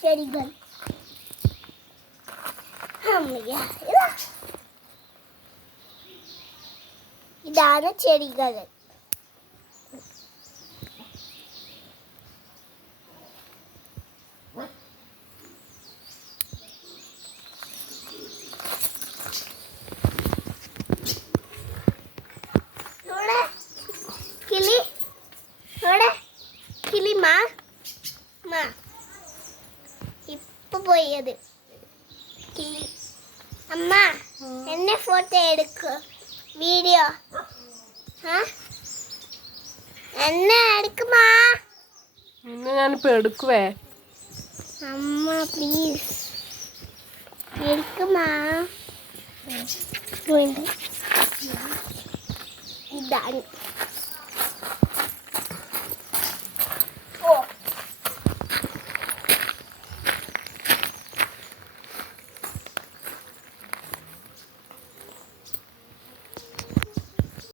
ചെടികൾ ഇതാണ് ചെടികൾ. ഇപ്പൊ പോയത് അമ്മ എന്നെ ഫോട്ടോ എടുക്കൂ വീഡിയോ എന്നെ എടുക്കുമാ. ഞാനിപ്പോ എടുക്കുവേ അമ്മ പ്ലീസ് എടുക്കുമാ. ഇതാണ്